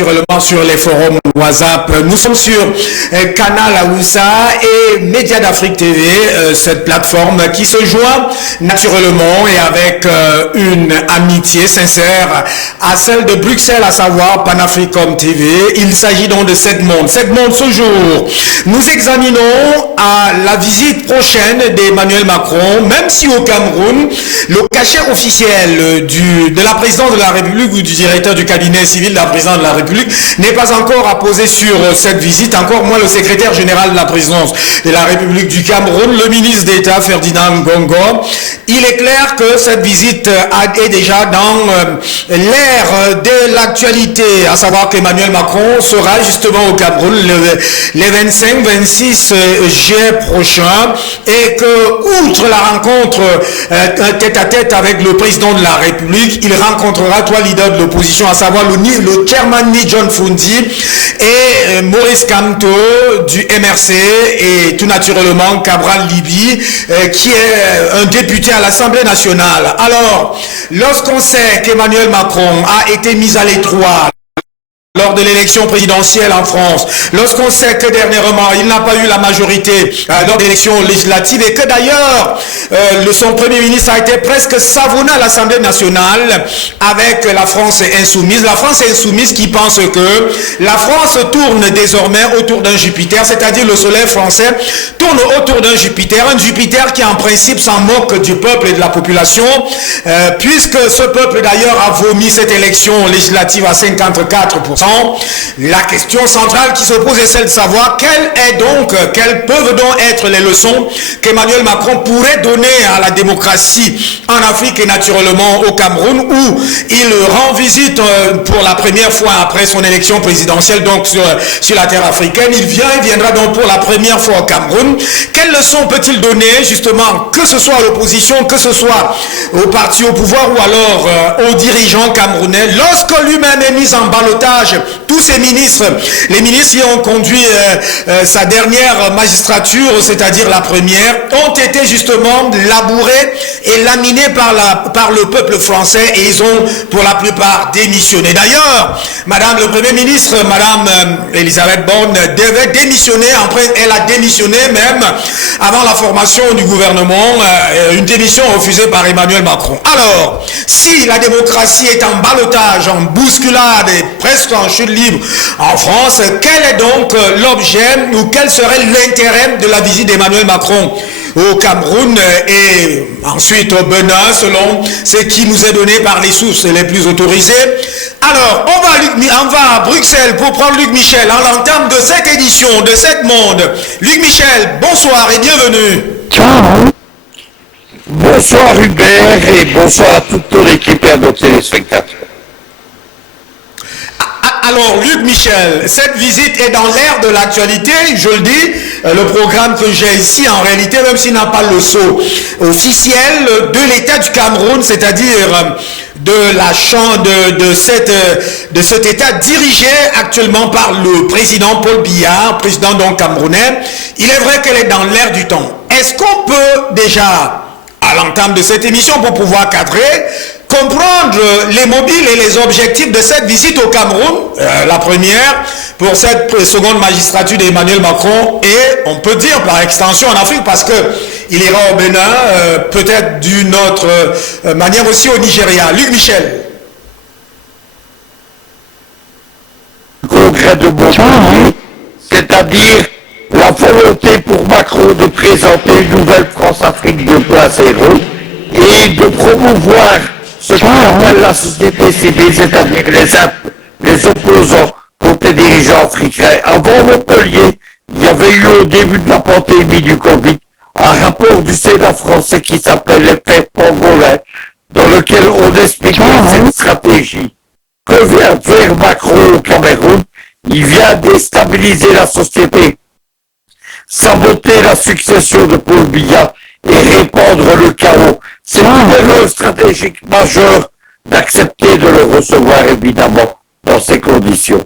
Naturellement sur les forums WhatsApp. Nous sommes sur Canal Aoussa et Média d'Afrique TV, cette plateforme qui se joint naturellement et avec une amitié sincère à celle de Bruxelles, à savoir Panafricom TV. Il s'agit donc de Sept Mondes. Sept Mondes ce jour. Nous examinons à la visite prochaine d'Emmanuel Macron, même si au Cameroun, le cachet officiel de la présidence de la République ou du directeur du cabinet civil de la présidence de la République n'est pas encore apposé sur cette visite, encore moins le secrétaire général de la présidence de la République du Cameroun, le ministre d'État Ferdinand Ngongo. Il est clair que cette visite est déjà dans l'ère de l'actualité, à savoir qu'Emmanuel Macron sera justement au Cameroun les 25-26 juillet prochain et que, outre la rencontre tête-à-tête avec le président de la République, il rencontrera trois leaders de l'opposition, à savoir le chairman John Fundi et Maurice Kamto du MRC et tout naturellement Cabral Libi qui est un député à l'Assemblée nationale. Alors, lorsqu'on sait qu'Emmanuel Macron a été mis à l'étroit lors de l'élection présidentielle en France, lorsqu'on sait que dernièrement, il n'a pas eu la majorité lors de l'élection législative et que d'ailleurs, son Premier ministre a été presque savonné à l'Assemblée nationale avec la France insoumise. La France insoumise qui pense que la France tourne désormais autour d'un Jupiter, c'est-à-dire le soleil français tourne autour d'un Jupiter, un Jupiter qui en principe s'en moque du peuple et de la population, puisque ce peuple d'ailleurs a vomi cette élection législative à 54%. La question centrale qui se pose est celle de savoir quelles peuvent donc être les leçons qu'Emmanuel Macron pourrait donner à la démocratie en Afrique et naturellement au Cameroun, où il rend visite pour la première fois après son élection présidentielle, donc sur la terre africaine. Il viendra donc pour la première fois au Cameroun. Quelles leçons peut-il donner justement, que ce soit à l'opposition, que ce soit au parti au pouvoir ou alors aux dirigeants camerounais, lorsque lui-même est mis en ballottage? Tous ces ministres, les ministres qui ont conduit sa dernière magistrature, c'est-à-dire la première, ont été justement labourés et laminés par le peuple français et ils ont pour la plupart démissionné. D'ailleurs, Madame le Premier ministre, Madame Elisabeth Borne devait démissionner, elle a démissionné même avant la formation du gouvernement, une démission refusée par Emmanuel Macron. Alors, si la démocratie est en ballottage, en bousculade et presque en chute libre en France, quel est donc l'objet ou quel serait l'intérêt de la visite d'Emmanuel Macron au Cameroun et ensuite au Bénin selon ce qui nous est donné par les sources les plus autorisées? Alors, on va à Bruxelles pour prendre Luc Michel en l'entame de cette édition de Sept Mondes. Luc Michel, bonsoir et bienvenue. Ciao. Bonsoir Hubert et bonsoir à toute ton équipe et à nos téléspectateurs. Alors, Luc Michel, cette visite est dans l'ère de l'actualité, je le dis, le programme que j'ai ici, en réalité, même s'il n'a pas le sceau officiel de l'État du Cameroun, c'est-à-dire de cet État dirigé actuellement par le président Paul Biya, président donc camerounais, il est vrai qu'elle est dans l'ère du temps. Est-ce qu'on peut déjà, à l'entame de cette émission, pour pouvoir cadrer, comprendre les mobiles et les objectifs de cette visite au Cameroun, la première pour cette seconde magistrature d'Emmanuel Macron et on peut dire par extension en Afrique parce que il ira au Bénin, peut-être d'une autre manière aussi au Nigeria. Luc Michel. Congrès de Montpellier, c'est-à-dire la volonté pour Macron de présenter une nouvelle France-Afrique 2.0 et de promouvoir ce qu'on appelle la société civile, c'est-à-dire les opposants contre les dirigeants africains. Avant Montpellier, il y avait eu au début de la pandémie du Covid un rapport du Sénat français qui s'appelle l'effet pangolin, dans lequel on expliquait cette stratégie que vient faire Macron au Cameroun. Il vient déstabiliser la société, saboter la succession de Paul Biya et répandre le chaos. C'est une erreur stratégique majeure d'accepter de le recevoir, évidemment, dans ces conditions.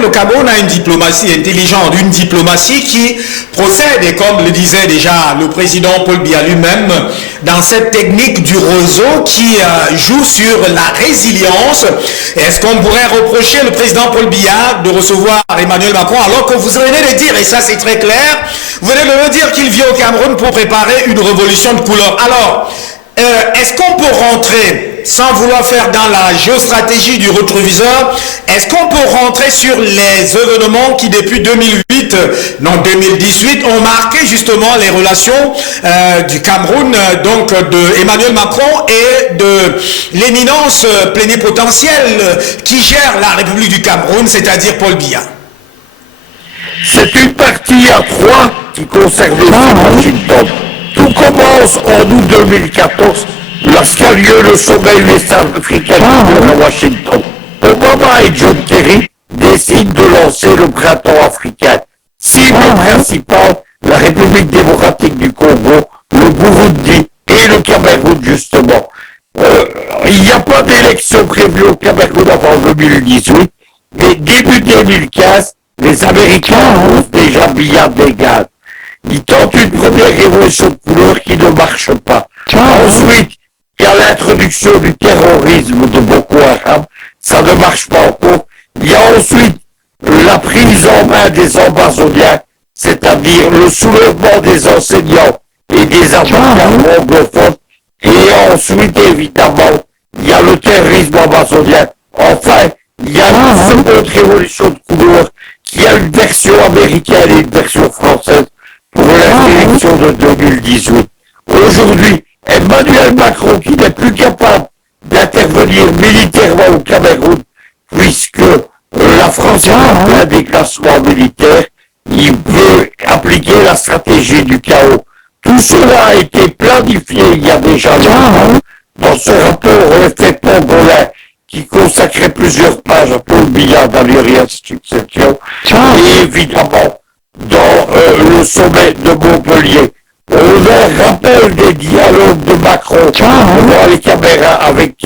le Cameroun a une diplomatie intelligente, une diplomatie qui procède, et comme le disait déjà le président Paul Biya lui-même, dans cette technique du réseau qui joue sur la résilience. Est-ce qu'on pourrait reprocher le président Paul Biya de recevoir Emmanuel Macron alors que vous venez de dire, et ça c'est très clair, vous venez de me dire qu'il vient au Cameroun pour préparer une révolution de couleur. Alors, est-ce qu'on peut rentrer, sans vouloir faire dans la géostratégie du rétroviseur, est-ce qu'on peut rentrer sur les événements qui depuis 2008, non 2018, ont marqué justement les relations du Cameroun, donc de Emmanuel Macron et de l'éminence plénipotentielle qui gère la République du Cameroun, c'est-à-dire Paul Biya? C'est une partie à trois qui concerne Washington. Tout commence en août 2014, lorsqu'a lieu le sommet ouest-africain à Washington. Obama et John Kerry décident de lancer le printemps africain. Cible principale, la République démocratique du Congo, le Burundi et le Cameroun justement. Il n'y a pas d'élection prévue au Cameroun avant 2018, mais début 2015, les Américains ont déjà milliards de gaz. Ils tentent une première révolution de couleur qui ne marche pas. Ensuite, il y a l'introduction du terrorisme de Boko Haram, ça ne marche pas encore. Il y a ensuite la prise en main des Amazoniens, c'est-à-dire le soulèvement des enseignants et des avocats anglophones. Et ensuite, évidemment, il y a le terrorisme amazonien. Enfin, il y a une seconde révolution de couleur qui a une version américaine et une version française pour l'élection de 2018. Aujourd'hui, Emmanuel Macron, qui n'est plus capable d'intervenir militairement au Cameroun, puisque la France a plein déclassement militaire, il veut appliquer la stratégie du chaos. Tout cela a été planifié il y a déjà longtemps dans ce rapport effet Pangolin qui consacrait plusieurs pages à Paul Biya dans les succession et évidemment dans le sommet de Montpellier. On a rappel des dialogues de Macron devant les caméras avec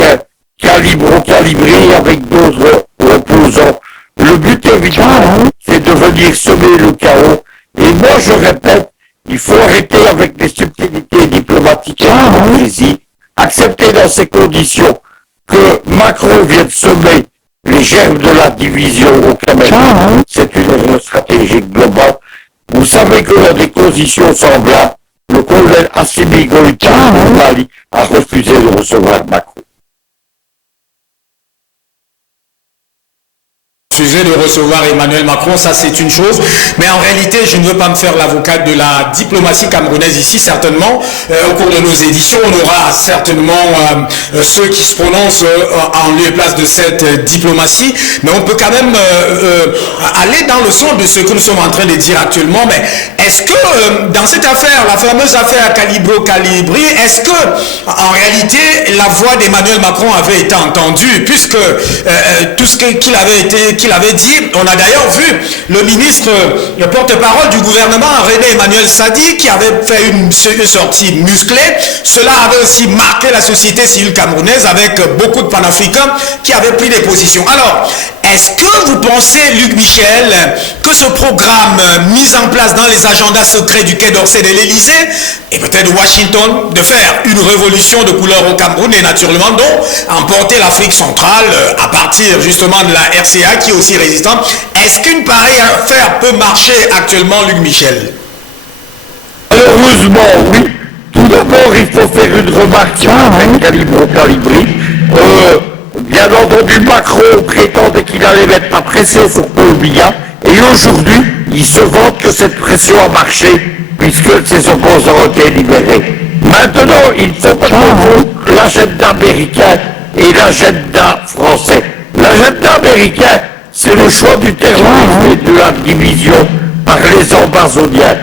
Calibri, avec d'autres opposants. Le but évidemment, c'est de venir semer le chaos. Et moi je répète, il faut arrêter avec les subtilités diplomatiques et l'hypocrisie, accepter dans ces conditions que Macron vienne semer les germes de la division au Cameroun. C'est une erreur stratégique globale. Vous savez que dans des conditions semblables, le colonel Assimi Goïta au Mali a refusé de recevoir Macron. Refusé de recevoir Emmanuel Macron, ça c'est une chose, mais en réalité je ne veux pas me faire l'avocat de la diplomatie camerounaise ici, certainement au cours de nos éditions on aura certainement ceux qui se prononcent en lieu et place de cette diplomatie, mais on peut quand même aller dans le sens de ce que nous sommes en train de dire actuellement. Mais est-ce que dans cette affaire, la fameuse affaire Calibri, est-ce que en réalité la voix d'Emmanuel Macron avait été entendue, puisque tout ce qu'il avait dit, on a d'ailleurs vu le ministre, le porte-parole du gouvernement, René Emmanuel Sadi, qui avait fait une sortie musclée. Cela avait aussi marqué la société civile camerounaise avec beaucoup de panafricains qui avaient pris des positions. Alors, est-ce que vous pensez, Luc Michel, que ce programme mis en place dans les agendas secrets du Quai d'Orsay de l'Élysée et peut-être de Washington de faire une révolution de couleur au Cameroun et naturellement donc emporter l'Afrique centrale à partir justement de la RCA qui est aussi résistante, est-ce qu'une pareille affaire peut marcher actuellement, Luc Michel? Heureusement, oui. Tout d'abord, il faut faire une remarque sur avec Calibri. Bien entendu, Macron prétendait qu'il allait mettre la pression sur Paul Biya, et aujourd'hui, il se vante que cette pression a marché, puisque ses opposants ont été libérés. Maintenant, il faut confondre l'agenda américain et l'agenda français. L'agenda américain, c'est le choix du terrorisme et de la division par les Amazoniens.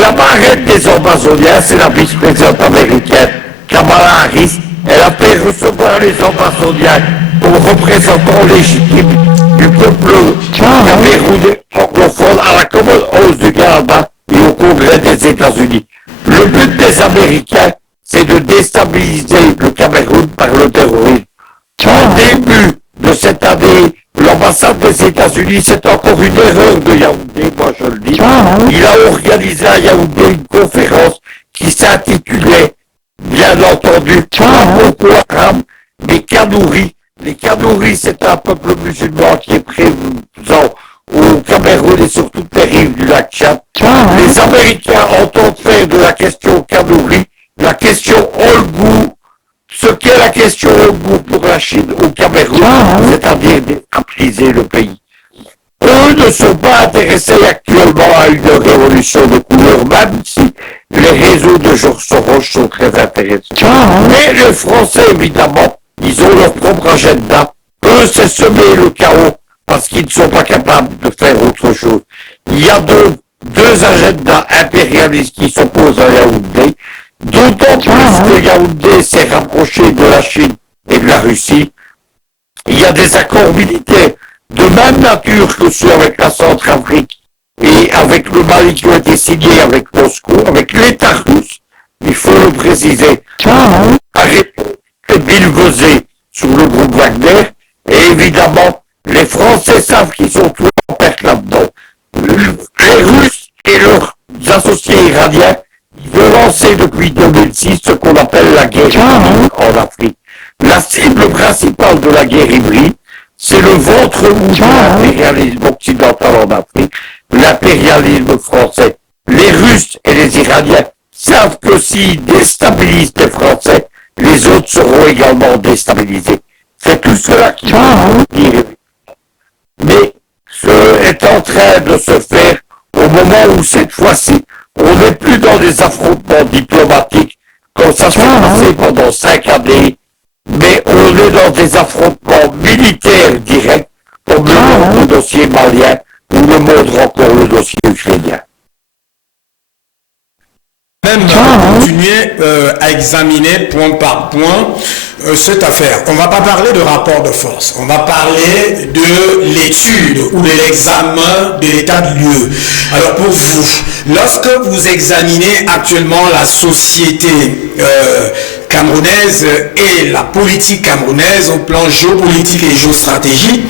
La marraine des Amazoniens, c'est la vice-présidente américaine, Kamala Harris. Elle a fait recevoir les Amazoniens comme représentants légitimes du peuple camerounais anglophone à la Common House du Canada et au Congrès des États-Unis. Le but des Américains, c'est de déstabiliser le Cameroun par le terrorisme. Au début de cette année, l'ambassadeur l'ambassade des États-Unis, c'est encore une erreur de Yaoundé, moi je le dis. Il a organisé à Yaoundé une conférence qui s'intitulait, bien entendu, Boko Haram, les Kanouris. Les Kanouris, c'est un peuple musulman qui est présent au Cameroun et sur toutes les rives du lac Tchad. Les Américains entendent faire de la question Kanouri la question Olgou, ce qu'est la question Olgou pour la Chine au Cameroun, c'est-à-dire déstabiliser le pays. Eux ne sont pas intéressés actuellement à une révolution de couleur, même si les réseaux de Georges Soros sont très intéressants. Mais les Français, évidemment, ils ont leur propre agenda. Eux, c'est semer le chaos parce qu'ils ne sont pas capables de faire autre chose. Il y a deux agendas impérialistes qui s'opposent à Yaoundé, d'autant plus que Yaoundé s'est rapproché de la Chine et de la Russie. Il y a des accords militaires de même nature que ceux avec la Centrafrique et avec le Mali qui ont été signés avec Moscou, avec l'État russe, il faut le préciser, arrêter Bill Gauzet sous le groupe Wagner, et évidemment, les Français savent qu'ils sont tous en perte là-dedans. Les Russes et leurs associés iraniens, ils veulent lancer depuis 2006 ce qu'on appelle la guerre hybride en Afrique. La cible principale de la guerre hybride, c'est le ventre mou de l'impérialisme occidental en Afrique, l'impérialisme français. Les Russes et les Iraniens savent que s'ils déstabilisent les Français, les autres seront également déstabilisés. C'est tout cela qui va dire. Mais ce est en train de se faire au moment où cette fois-ci, on n'est plus dans des affrontements diplomatiques comme ça s'est passé pendant 5 années, mais on est dans des affrontements militaires directs, comme le montre le dossier malien ou le montre encore le dossier ukrainien. Même continuer à examiner point par point cette affaire. On ne va pas parler de rapport de force, on va parler de l'étude ou de l'examen de l'état de lieu. Alors pour vous, lorsque vous examinez actuellement la société camerounaise et la politique camerounaise au plan géopolitique et géostratégique,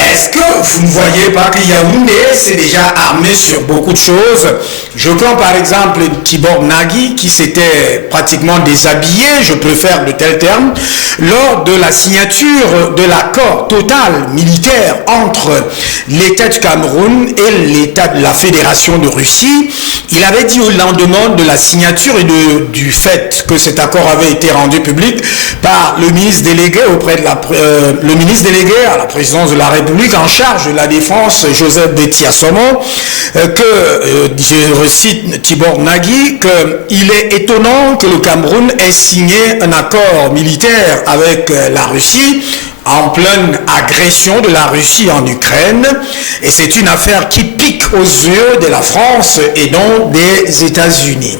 est-ce que vous ne voyez pas que Yaoundé s'est déjà armé sur beaucoup de choses? Je prends par exemple Tibor Nagui qui s'était pratiquement déshabillé, je préfère de tels termes, lors de la signature de l'accord total militaire entre l'État du Cameroun et l'État de la Fédération de Russie. Il avait dit au lendemain de la signature et du fait que cet accord avait été rendu public par le ministre délégué le ministre délégué à la présidence de la République en charge de la défense, Joseph Betty-Assomo, je recite Tibor Nagui, qu'il est étonnant que le Cameroun ait signé un accord militaire avec la Russie en pleine agression de la Russie en Ukraine, et c'est une affaire qui pique aux yeux de la France et donc des États-Unis.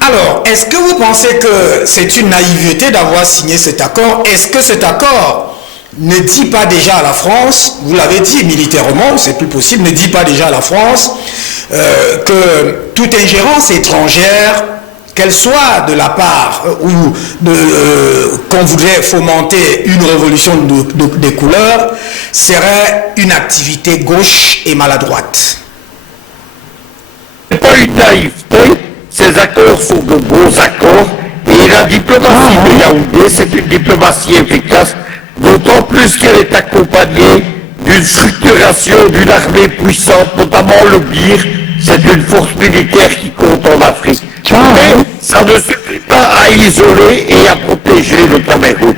Alors, est-ce que vous pensez que c'est une naïveté d'avoir signé cet accord? Est-ce que cet accord ne dit pas déjà à la France, vous l'avez dit militairement, c'est plus possible, ne dit pas déjà à la France que toute ingérence étrangère, qu'elle soit de la part ou qu'on voudrait fomenter une révolution des couleurs, serait une activité gauche et maladroite? C'est pas une naïveté, ces accords sont de bons accords, et la diplomatie de Yaoundé, c'est une diplomatie efficace, d'autant plus qu'elle est accompagnée d'une structuration d'une armée puissante, notamment le BIR, c'est une force militaire qui compte en Afrique. Mais ça ne suffit pas à isoler et à protéger le Cameroun.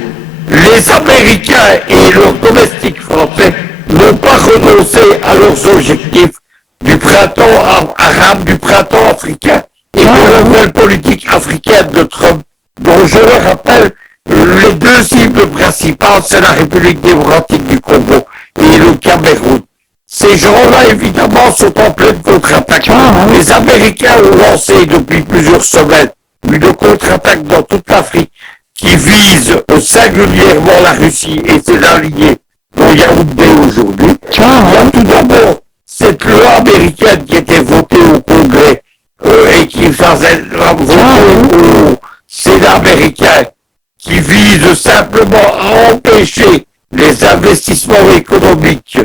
Les Américains et leurs domestiques français n'ont pas renoncé à leurs objectifs du printemps arabe, du printemps africain et de la nouvelle politique africaine de Trump, dont je le rappelle, les deux cibles principales, c'est la République démocratique du Congo et le Cameroun. Ces gens-là, évidemment, sont en pleine contre-attaque. Les Américains ont lancé depuis plusieurs semaines une contre-attaque dans toute l'Afrique qui vise singulièrement la Russie et ses alliés dont Yaoundé aujourd'hui. Il y a tout d'abord cette loi américaine qui était votée au Congrès et qui faisait voter au Sénat américain, qui vise simplement à empêcher les investissements économiques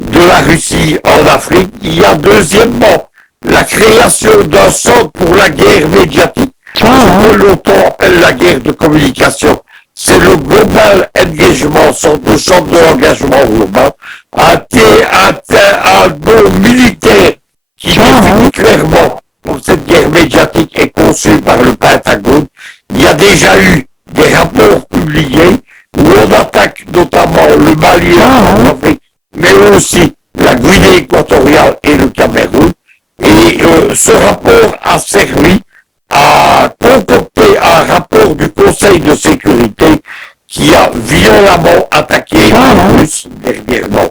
de la Russie en Afrique. Il y a deuxièmement la création d'un centre pour la guerre médiatique, ce que l'OTAN appelle la guerre de communication. C'est le Global Engagement, le centre de l'engagement global, un nom militaire qui définit clairement pour cette guerre médiatique est conçu par le Pentagone. Il y a déjà eu des rapports publiés où on attaque notamment le Mali en Afrique, mais aussi la Guinée équatoriale et le Cameroun. Et ce rapport a servi à concocter un rapport du Conseil de sécurité qui a violemment attaqué les Russes dernièrement.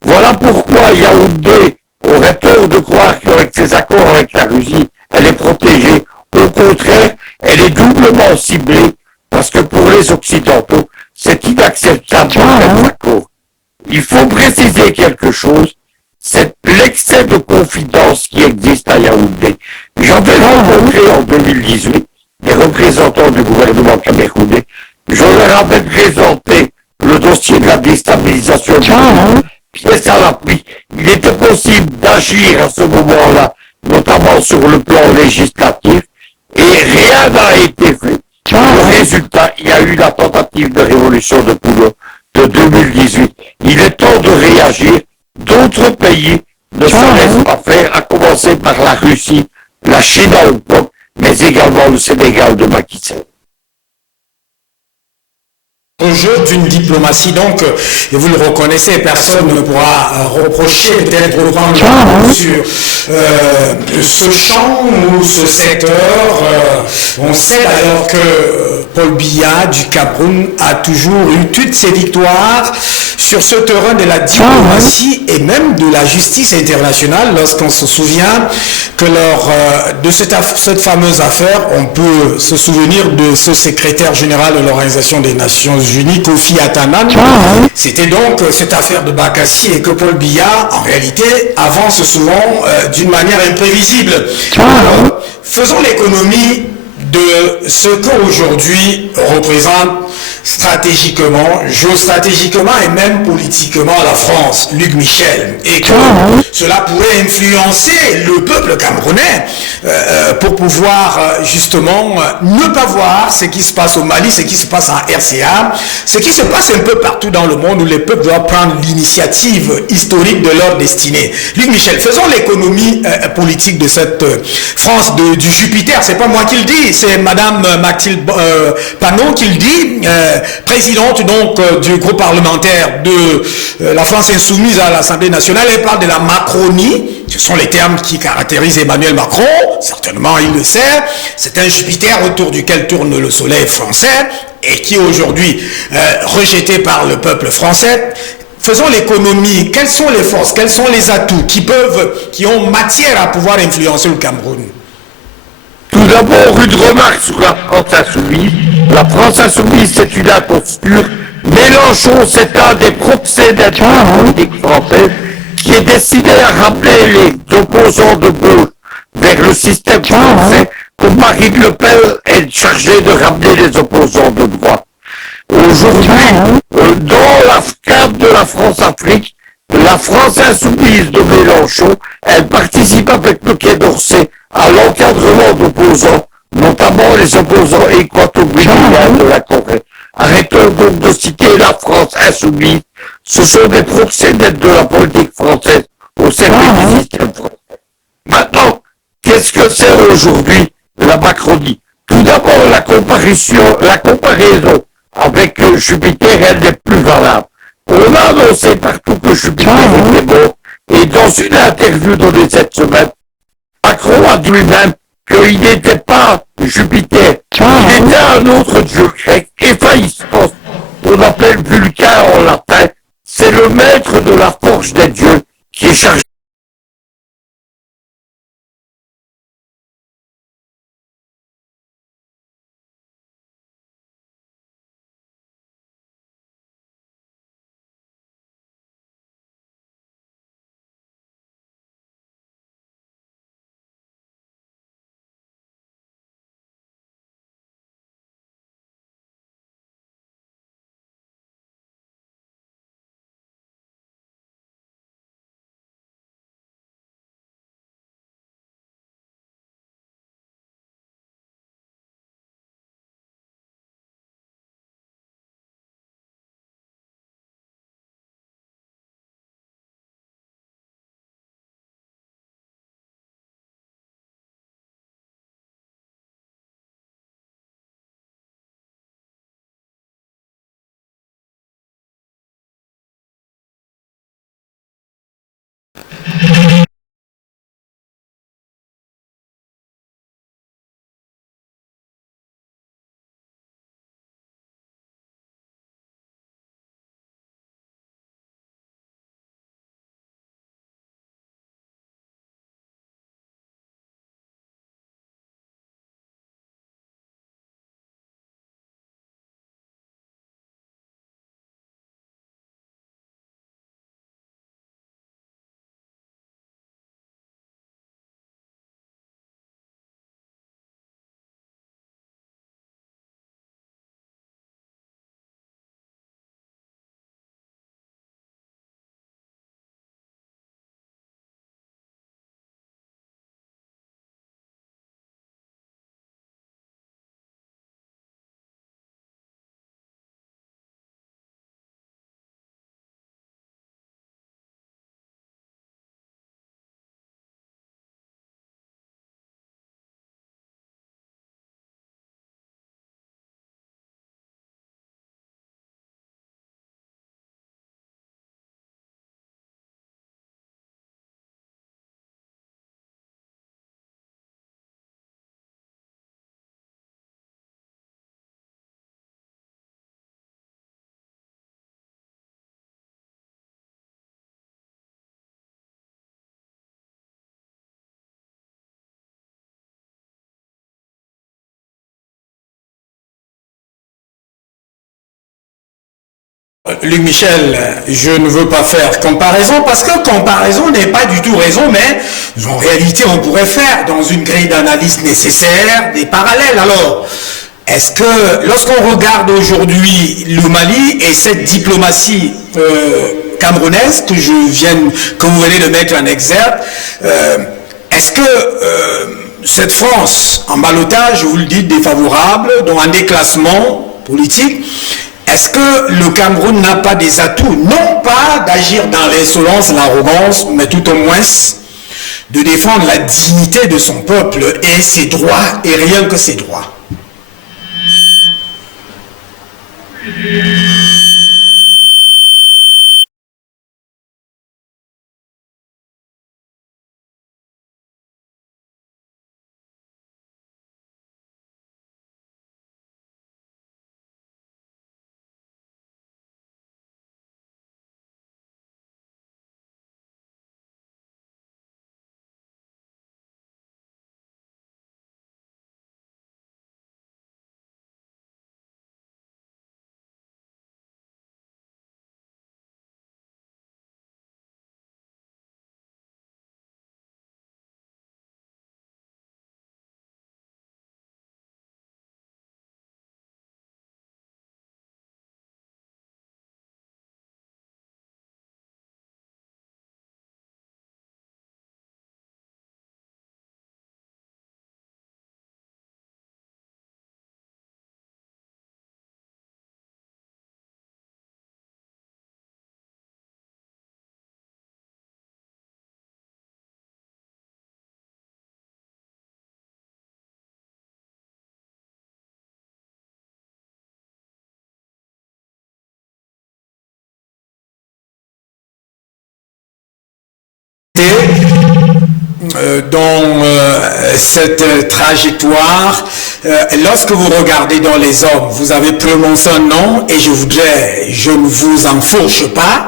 Voilà pourquoi Yaoundé aurait tort de croire qu'avec ses accords avec la Russie, elle est protégée. Au contraire, elle est doublement ciblée parce que pour les Occidentaux, c'est inacceptable de faire accord. Il faut préciser quelque chose, c'est l'excès de confidence qui existe à Yaoundé. J'avais rencontré en 2018 des représentants du gouvernement camerounais. Je leur avais présenté le dossier de la déstabilisation du pays, pièce à l'appui. Il était possible d'agir à ce moment-là, notamment sur le plan législatif, et rien n'a été fait. Le résultat, il y a eu la tentative de révolution de Poulot de 2018. Il est temps de réagir. D'autres pays ne se laissent pas faire, à commencer par la Russie, la Chine à Hong Kong, mais également le Sénégal de Macky Sall. Au jeu d'une diplomatie, donc, et vous le reconnaissez, personne ne pourra reprocher, peut-être reprendre sur ce champ ou ce secteur. On sait d'ailleurs que Paul Biya du Cameroun a toujours eu toutes ses victoires sur ce terrain de la diplomatie et même de la justice internationale, lorsqu'on se souvient que lors de cette fameuse affaire, on peut se souvenir de ce secrétaire général de l'Organisation des Nations Unies, Kofi Annan. C'était donc cette affaire de Bakassi et que Paul Biya, en réalité, avance souvent d'une manière imprévisible. Alors, faisons l'économie de ce qu'aujourd'hui représente stratégiquement, géostratégiquement et même politiquement la France, Luc Michel, et que cela pourrait influencer le peuple camerounais pour pouvoir justement ne pas voir ce qui se passe au Mali, ce qui se passe en RCA, ce qui se passe un peu partout dans le monde où les peuples doivent prendre l'initiative historique de leur destinée. Luc Michel, faisons l'économie politique de cette France du Jupiter, c'est pas moi qui le dis, c'est Madame Mathilde Panot qui le dit, présidente donc du groupe parlementaire de la France insoumise à l'Assemblée nationale. Elle parle de la Macronie, ce sont les termes qui caractérisent Emmanuel Macron, certainement il le sait, c'est un Jupiter autour duquel tourne le soleil français et qui est aujourd'hui rejeté par le peuple français. Faisons l'économie, quelles sont les forces, quels sont les atouts qui ont matière à pouvoir influencer le Cameroun? Tout d'abord, une remarque sur la France insoumise. La France insoumise, c'est une imposture. Mélenchon, c'est un des proxénètes de la politique française qui est destiné à ramener les opposants de gauche vers le système français, comme Marine Le Pen est chargée de ramener les opposants de droite. Aujourd'hui, dans la cadre de la France-Afrique, la France insoumise de Mélenchon, elle participe avec le Quai d'Orsay à l'encadrement d'opposants, notamment les opposants équato-guinéens de la Corée. Arrêtons donc de citer la France insoumise. Ce sont des proxénètes de la politique française au service du système français. Maintenant, qu'est-ce que c'est aujourd'hui la Macronie? Tout d'abord, la comparaison avec Jupiter, elle n'est plus valable. On a annoncé partout que Jupiter était mort, et dans une interview donnée cette semaine, Macron a dit lui-même qu'il n'était pas Jupiter, il était un autre dieu grec, Héphaïstos, on appelle Vulcain en latin, c'est le maître de la force des dieux qui est chargé Luc Michel, je ne veux pas faire comparaison parce que comparaison n'est pas du tout raison, mais en réalité, on pourrait faire dans une grille d'analyse nécessaire des parallèles. Alors, est-ce que lorsqu'on regarde aujourd'hui le Mali et cette diplomatie camerounaise que vous venez de mettre en exergue, est-ce que cette France en ballottage, vous le dites, défavorable, dont un déclassement politique, est-ce que le Cameroun n'a pas des atouts, non pas d'agir dans l'insolence, l'arrogance, mais tout au moins de défendre la dignité de son peuple et ses droits, et rien que ses droits? Dans cette trajectoire, lorsque vous regardez dans les hommes, vous avez prononcé un nom et je ne vous enfourche pas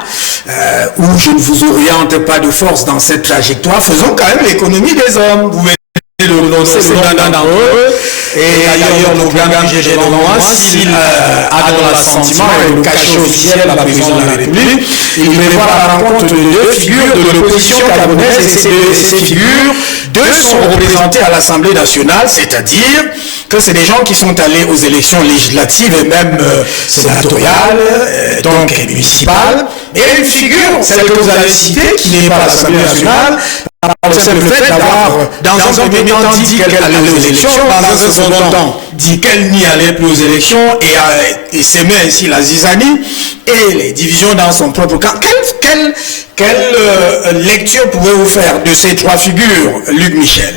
ou je ne vous oriente pas de force dans cette trajectoire. Faisons quand même l'économie des hommes. Vous venez de prononcer le nom d'entre eux. Et d'ailleurs, le programme que j'ai devant moi, s'il a dans l'assentiment et le cachet officiel de la présidence de la République, il prévoit la rencontre de deux figures de l'opposition camerounaise et ces figures, deux sont représentées à l'Assemblée nationale, c'est-à-dire que c'est des gens qui sont allés aux élections législatives et même sénatoriales, donc municipales, et une figure, celle que vous avez citée, qui n'est pas à l'Assemblée nationale, par le simple fait d'avoir, dans un premier temps, dit qu'elle allait aux élections, dans un second temps, dit qu'elle n'y allait plus aux élections et s'aimait ainsi la zizanie et les divisions dans son propre camp. Quelle lecture pouvez-vous faire de ces trois figures, Luc Michel?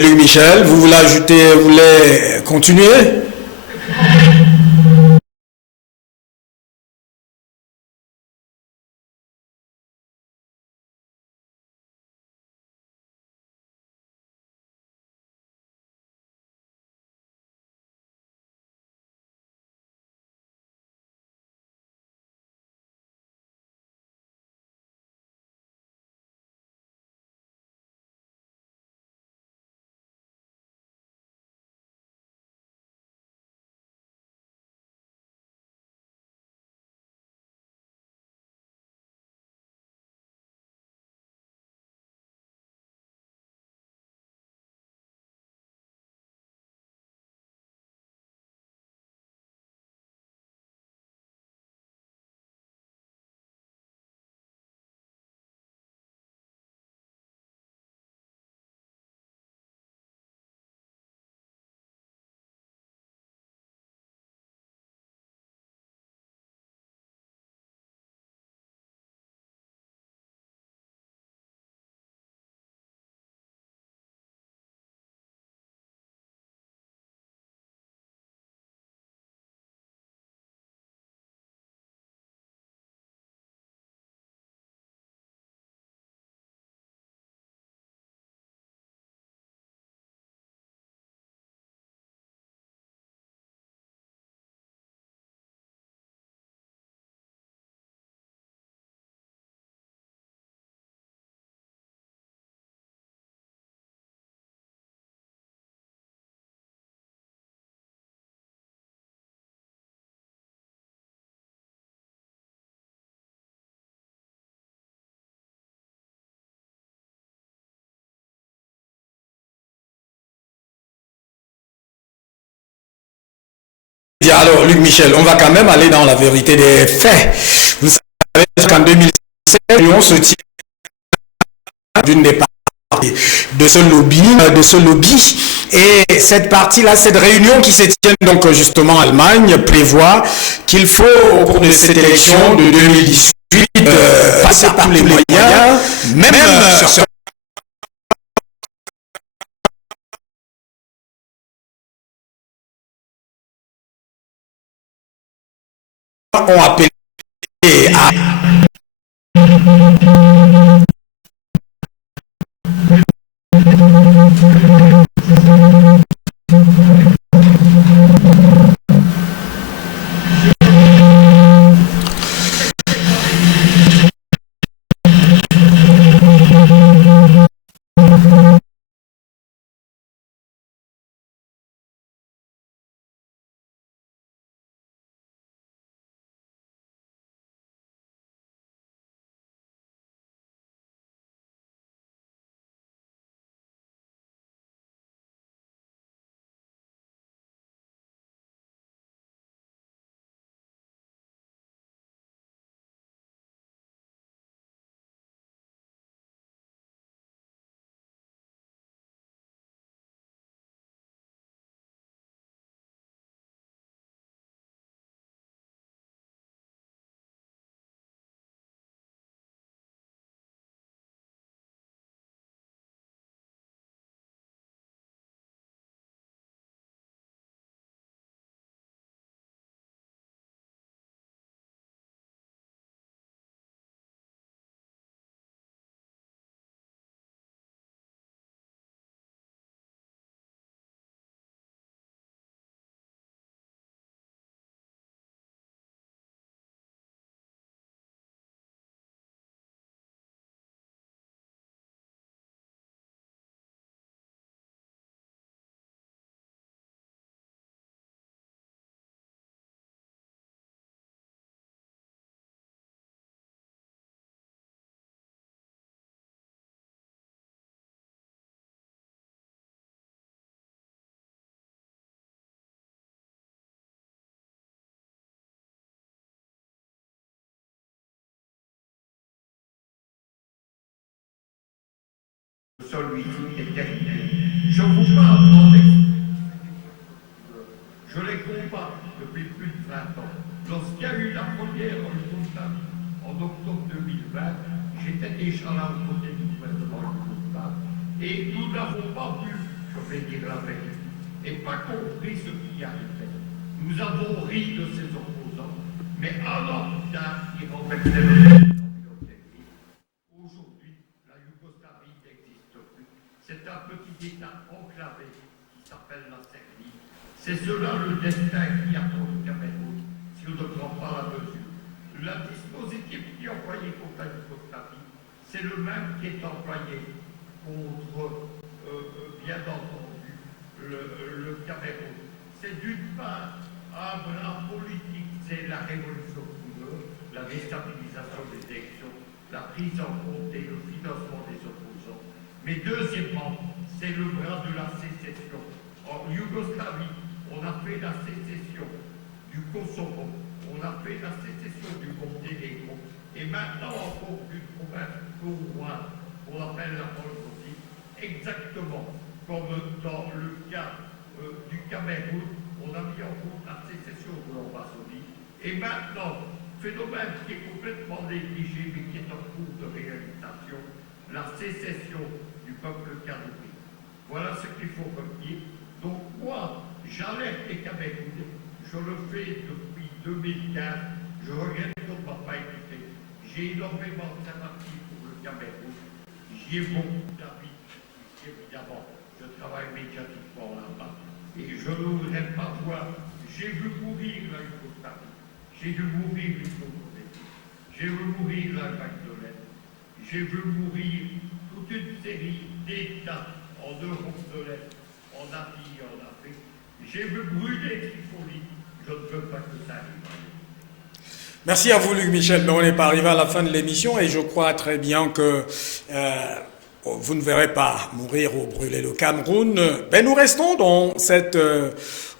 Luc Michel, vous voulez ajouter, vous voulez continuer? Alors, Luc Michel, on va quand même aller dans la vérité des faits. Vous savez qu'en 2017, on se tient d'une des parties de ce lobby. Et cette partie-là, cette réunion qui se tient donc justement en Allemagne, prévoit qu'il faut, au cours de cette élection de 2018, passer par tous les moyens, même sur ont appelé à celui-ci est terminé. Je vous parle en je les combats depuis plus de 20 ans. Lorsqu'il y a eu la première Yougoslavie en octobre 2020, j'étais déjà là aux côtés du gouvernement yougoslave. Et nous n'avons pas vu, je vais dire la vérité, et pas compris ce qui arrivait. Nous avons ri de ses opposants, mais un an plus tard, ils renversaient le président Milosevic. Aujourd'hui, la Yougoslavie n'existe plus. C'est un petit État enclavé qui s'appelle la Serbie. C'est cela le destin qui attend le Cameroun si on ne prend pas la mesure. Le dispositif qui est employé contre la Yougoslavie, c'est le même qui est employé contre, bien entendu, le Cameroun. C'est d'une part un bras politique, c'est la révolution couleur, la déstabilisation des élections, la prise en compte et le financement des opposants. Mais deuxièmement, c'est le bras de la sécession. En Yougoslavie, on a fait la sécession du Kosovo, on a fait la sécession du Monténégro, et maintenant encore d'une province courroie, on appelle la Moldavie, exactement comme dans le cas du Cameroun, on a mis en compte la sécession de l'Ambassadie, et maintenant, phénomène qui est complètement négligé, mais qui est en cours de réalisation, la sécession du peuple canadien. Voilà ce qu'il faut retenir. Donc moi, j'alerte les Camerounais, je le fais depuis 2015, je regrette qu'on ne m'a pas écouté. J'ai énormément de sympathie pour le Cameroun, j'y ai beaucoup d'amis, évidemment, je travaille médiatiquement là-bas, et je ne voudrais pas voir, j'ai vu mourir la Yougoslavie, j'ai vu mourir l'Yougoslavie, j'ai vu mourir la vague de l'Est, j'ai vu mourir toute une série d'États en Europe de l'Est, en Asie et en Afrique. J'ai vu brûler Tripoli. Je ne veux pas que ça arrive. Merci à vous, Luc Michel. Mais on n'est pas arrivé à la fin de l'émission et je crois très bien que vous ne verrez pas mourir ou brûler le Cameroun. Ben, nous restons dans cette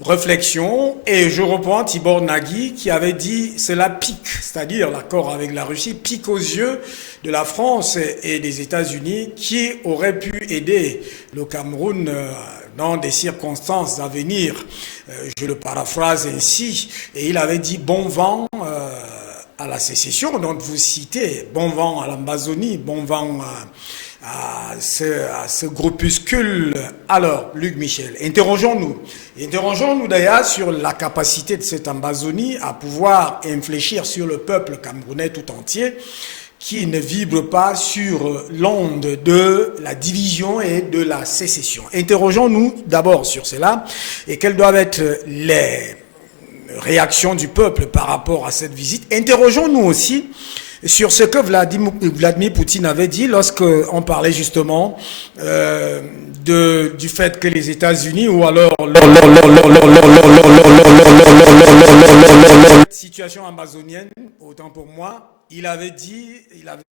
réflexion et je reprends Tibor Nagui qui avait dit cela pique, c'est-à-dire l'accord avec la Russie pique aux yeux de la France et des États-Unis qui auraient pu aider le Cameroun dans des circonstances à venir. Je le paraphrase ainsi et il avait dit bon vent à la sécession dont vous citez, bon vent à l'Amazonie, bon vent à ce groupuscule. Alors, Luc Michel, interrogeons-nous. Interrogeons-nous d'ailleurs sur la capacité de cette Amazonie à pouvoir infléchir sur le peuple camerounais tout entier qui ne vibre pas sur l'onde de la division et de la sécession. Interrogeons-nous d'abord sur cela et quelles doivent être les réaction du peuple par rapport à cette visite. Interrogeons-nous aussi sur ce que Vladimir Poutine avait dit lorsqu'on parlait justement du fait que les États-Unis ou alors la situation amazonienne, autant pour moi, il avait dit, il avait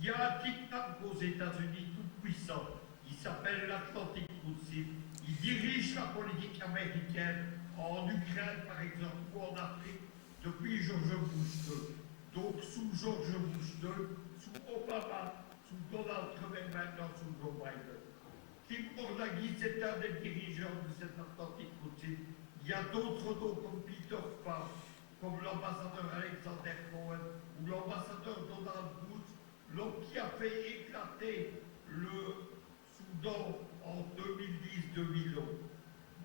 Il y a un dictateur aux États-Unis tout puissant, il s'appelle l'Atlantic Council. Il dirige la politique américaine en Ukraine, par exemple, ou en Afrique, depuis George Bush II. Donc, sous George Bush II, sous Obama, sous Donald Trump et maintenant sous Joe Biden. Kim Bornaghi, c'est un des dirigeants de cet Atlantic Council. Il y a d'autres noms comme Peter Pfaff, comme l'ambassadeur Alexander Cohen ou l'ambassadeur Donald Booth, l'homme qui a fait éclater le Soudan en 2010-2011.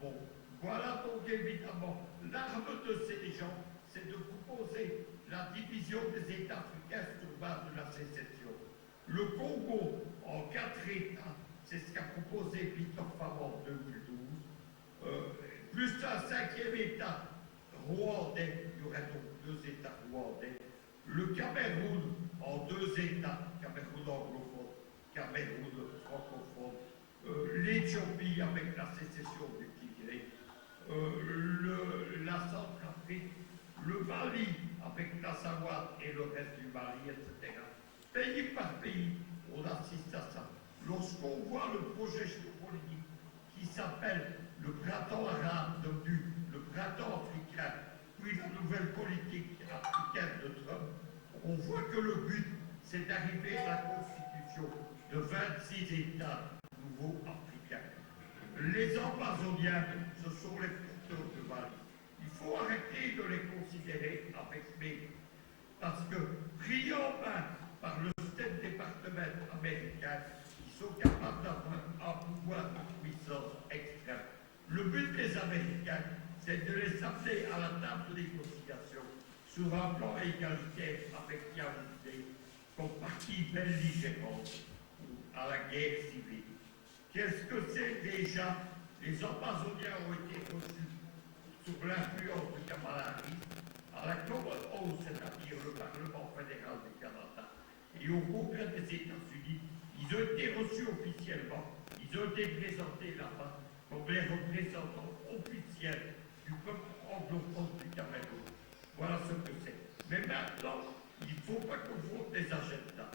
Bon, voilà donc évidemment l'arme de ces gens, c'est de proposer la division des États africains sur base de la sécession. Le Congo en 4 États, c'est ce qu'a proposé Peter Pfaff en 2012, plus un 5e État rwandais, il y aurait donc 2 États rwandais, le Cameroun en 2 États, Cameroun anglophone, Cameroun francophone, l'Éthiopie avec la sécession du Tigré, la Centrafrique, le Mali avec la Savoie et le reste du Mali, etc. Pays par pays, on assiste à ça. Lorsqu'on voit le projet géopolitique qui s'appelle le printemps arabe, devenu le printemps africain, puis la nouvelle politique africaine de Trump, on voit que le but, c'est d'arriver à la constitution de 26 États nouveaux africains. Les Amazoniens, ce sont les porteurs de Mali. Il faut arrêter de les considérer avec mépris, parce que pris en main par le State Department américain, ils sont capables d'avoir un pouvoir de puissance extrême. Le but des Américains, c'est de les amener à la table de négociation sur un plan égalitaire avec Yaoundé comme partie belligérante à la guerre civile. Qu'est-ce que c'est déjà? Les Amazoniens ont été reçus sous l'influence de Kamala Harris à la Common House, c'est-à-dire le Parlement fédéral du Canada, et au Congrès des États-Unis. Ils ont été reçus officiellement, ils ont été présentés là-bas comme les représentants officiels du peuple anglophone du Cameroun. Voilà ce que c'est. Mais maintenant, il ne faut pas confondre les agendas.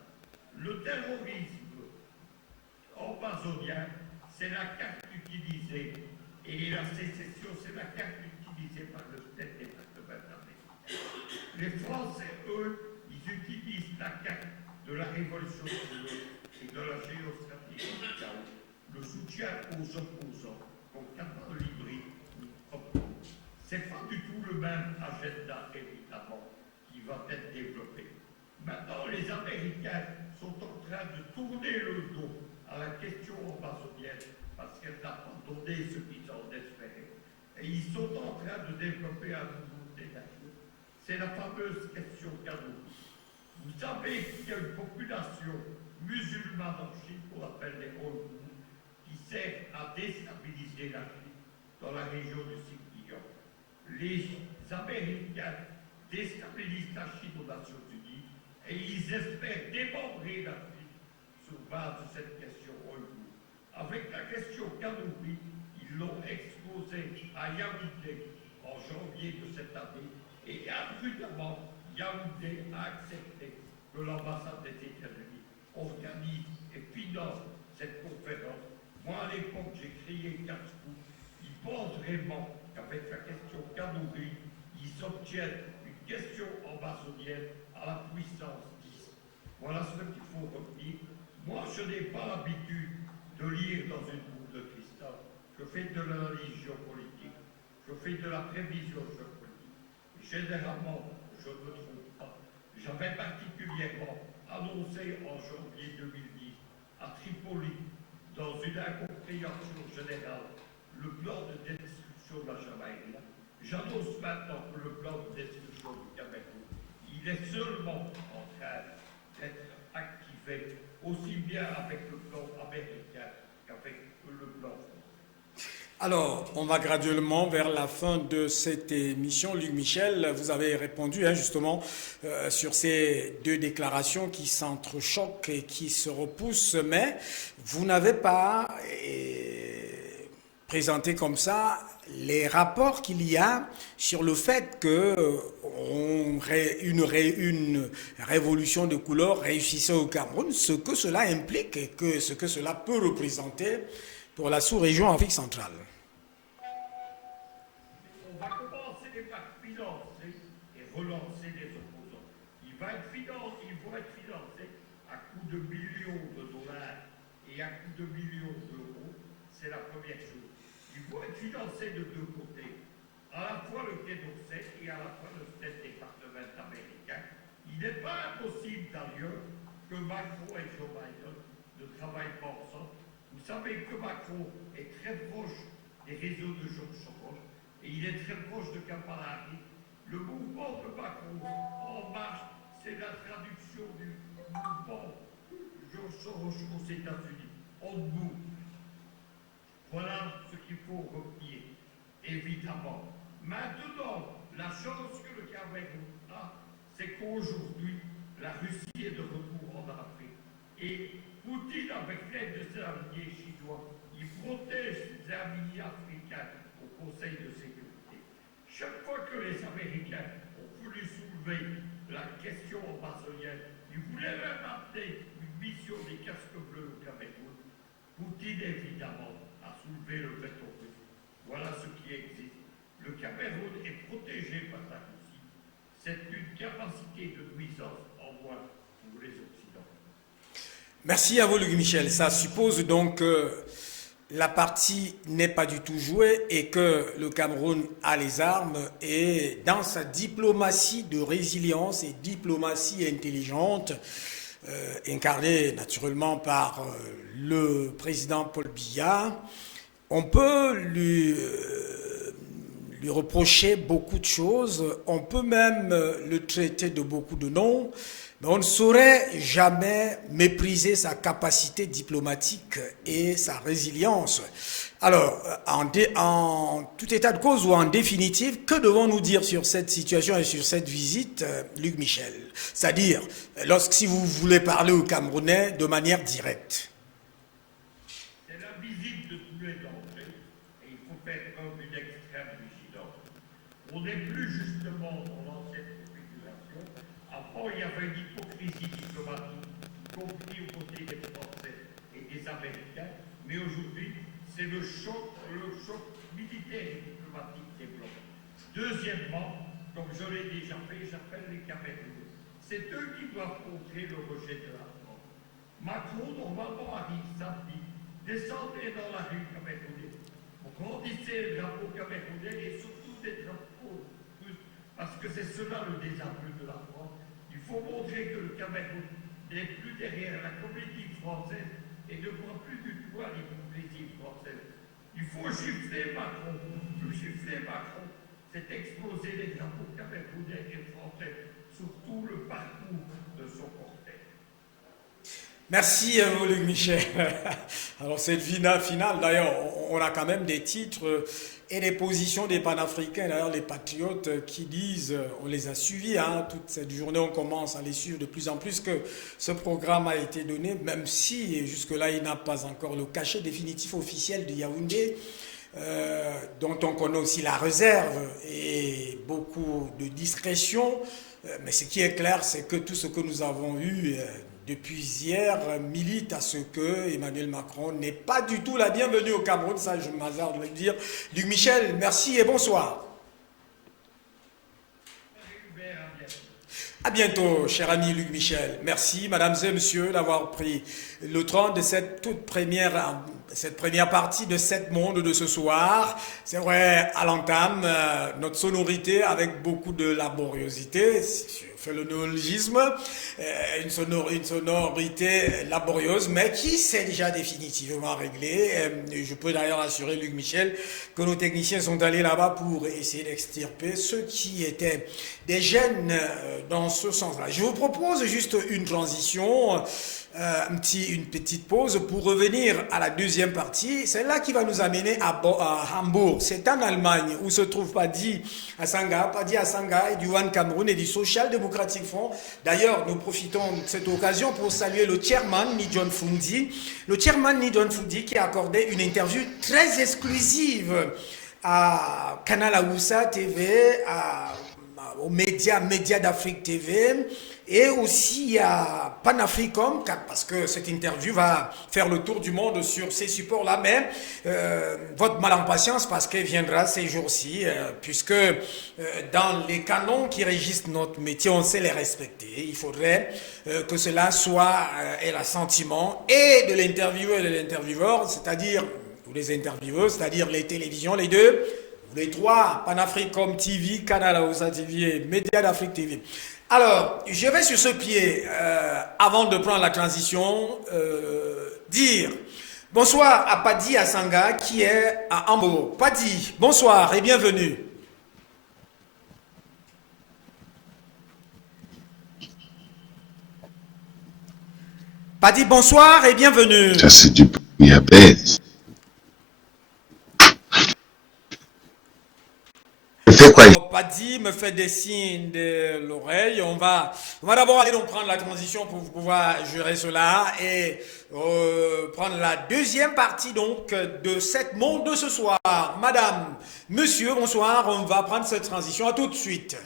Le terrorisme amazonien, c'est la carte utilisée, et la sécession, c'est la carte utilisée par le State Department américain. Les Français, eux, ils utilisent la carte de la révolution et de la géostratégie du chaos, le soutien aux opposants, comme Capan Libri ou Oppo. C'est pas du tout le même agenda, évidemment, qui va être développé. Maintenant, les Américains sont en train de tourner le dos à la question amazonienne parce qu'elle n'a pas donné ce qu'ils en espéraient. Et ils sont en train de développer un nouveau scénario. C'est la fameuse question Kanourie. Vous savez qu'il y a une population musulmane en Chine qu'on appelle les Ouïghours qui sert à déstabiliser la Chine dans la région du Xinjiang. Les Américains déstabilisent la Chine aux Nations Unies et ils espèrent démembrer la Chine sur base de cette question ouïghour. Avec la question Kanourie, ils l'ont exposée à Yaoundé en janvier de cette année et imprudemment, Yaoundé a accepté que l'ambassade des États-Unis organise et finance cette conférence. Moi, à l'époque, j'ai créé Casse-Cou. Ils pensent vraiment qu'avec la question Kanourie, ils obtiennent une question amazonienne à la puissance 10. Voilà ce qu'il faut retenir. Moi, je n'ai pas l'habitude de lire dans une boule de cristal. Je fais de l'analyse géopolitique. Je fais de la prévision géopolitique. Généralement, je ne me trompe pas. J'avais particulièrement annoncé en janvier 2010 à Tripoli, dans une incompréhension générale, le plan de destruction de la Jamaïque. J'annonce maintenant que le plan de destruction du Cameroun, il est seulement en train d'être activé, aussi bien avec le plan américain qu'avec le plan français. Alors, on va graduellement vers la fin de cette émission. Luc Michel, vous avez répondu justement sur ces deux déclarations qui s'entrechoquent et qui se repoussent, mais vous n'avez pas présenté comme ça les rapports qu'il y a sur le fait que une révolution de couleur réussissait au Cameroun, ce que cela implique et ce que cela peut représenter pour la sous-région Afrique centrale. On va commencer par financer et relancer les opposants. Ils vont être financés à coût de millions de dollars et à coût de millions d'euros. C'est la première chose. Ils vont être financés de deux côtés. À la fois le Quai d'Orsay et à la fois le State Department américain. Il n'est pas impossible d'ailleurs que Macron et Joe Biden ne travaillent pas ensemble. Vous savez que Macron est très proche des réseaux de George Soros et il est très proche de Kamala Harris. Le mouvement de Macron en marche, c'est la traduction du mouvement George Soros aux États-Unis. On bouge. Voilà ce qu'il faut retenir, évidemment. Maintenant, la chance que le Cameroun a, c'est qu'aujourd'hui, la Russie est de retour en Afrique. Et Poutine, avec l'aide de ses alliés chinois, il protège ses amis africains au Conseil de sécurité. Chaque fois que les Américains ont voulu soulever la question amazonienne, ils voulaient même amener une mission des casques bleus au Cameroun. Poutine, évidemment, a soulevé le veto russe. Voilà ce qui existe. Le Cameroun est protégé par la Russie. C'est une capacité de nuisance en moins pour les Occidentaux. Merci à vous, Luc Michel. Ça suppose donc que la partie n'est pas du tout jouée et que le Cameroun a les armes et dans sa diplomatie de résilience et diplomatie intelligente, incarnée naturellement par le président Paul Biya, on peut lui reprocher beaucoup de choses, on peut même le traiter de beaucoup de noms, mais on ne saurait jamais mépriser sa capacité diplomatique et sa résilience. Alors, en tout état de cause ou en définitive, que devons-nous dire sur cette situation et sur cette visite, Luc Michel? C'est-à-dire, si vous voulez parler aux Camerounais de manière directe. C'est la visite de tous les dangers et il faut faire preuve d'une extrême vigilance. On n'est plus justement dans l'ancienne configuration. Avant, il y avait une hypocrisie diplomatique, y compris aux côtés des Français et des Américains, mais aujourd'hui, c'est le choc militaire et diplomatique des Blancs. Deuxièmement, comme je l'ai déjà fait, j'appelle les Camerounais. C'est eux qui doivent contrer le rejet de la France. Macron, normalement, arrive samedi. Descendez dans la rue camerounaise. Brandissez le drapeau camerounais et surtout des drapeaux russes, parce que c'est cela le désaveu de la France. Il faut montrer que le Cameroun n'est plus derrière la comédie française et ne voit plus du tout à l'hypocrisie française. Il faut gifler Macron. Le gifler Macron, c'est exploser les drapeaux camerounais et français sur tout le parcours de son cortège. Merci à vous, Luc Michel. Alors, cette finale, d'ailleurs, on a quand même des titres et des positions des panafricains, d'ailleurs, les patriotes qui disent, on les a suivis, toute cette journée, on commence à les suivre de plus en plus, que ce programme a été donné, même si jusque-là, il n'a pas encore le cachet définitif officiel de Yaoundé, dont on connaît aussi la réserve et beaucoup de discrétion. Mais ce qui est clair, c'est que tout ce que nous avons eu depuis hier milite à ce que Emmanuel Macron n'est pas du tout la bienvenue au Cameroun. Ça, je m'hasarde de le dire. Luc Michel, merci et bonsoir. À bientôt, cher ami Luc Michel. Merci, mesdames et messieurs, d'avoir pris le temps de cette première partie de Sept Mondes de ce soir. C'est vrai, à l'entame, notre sonorité avec beaucoup de laboriosité, je fais le néologisme, une sonorité laborieuse, mais qui s'est déjà définitivement réglée. Je peux d'ailleurs assurer Luc Michel que nos techniciens sont allés là-bas pour essayer d'extirper ceux qui étaient des gènes dans ce sens-là. Je vous propose juste une transition, une petite pause pour revenir à la deuxième partie. C'est là qui va nous amener à Hambourg. C'est en Allemagne où se trouve Padi Assanga et du One Cameroun et du Social Democratic Front. D'ailleurs, nous profitons de cette occasion pour saluer le chairman Nidjon Fundi. Le chairman Nidjon Fundi qui a accordé une interview très exclusive à Canal Aoussa TV, aux médias d'Afrique TV et aussi à Panafricom, parce que cette interview va faire le tour du monde sur ces supports-là, mais votre mal en patience parce qu'elle viendra ces jours-ci, puisque dans les canons qui régissent notre métier, on sait les respecter. Il faudrait que cela soit et l'assentiment et de l'intervieweur et de l'intervieweur, c'est-à-dire, ou les intervieweurs, c'est-à-dire les télévisions, les deux, les trois, Panafricom TV, Canal Hausa TV et Médias d'Afrique TV. Alors, je vais sur ce pied, avant de prendre la transition, dire bonsoir à Padi Asanga qui est à Ambo. Padi, bonsoir et bienvenue. Padi, bonsoir et bienvenue. Ça, c'est du bouillabaisse. Fais quoi? Padi me fait des signes de l'oreille. On va d'abord aller donc prendre la transition pour pouvoir gérer cela et prendre la deuxième partie donc de cette monde de ce soir. Madame, monsieur, bonsoir. On va prendre cette transition. À tout de suite.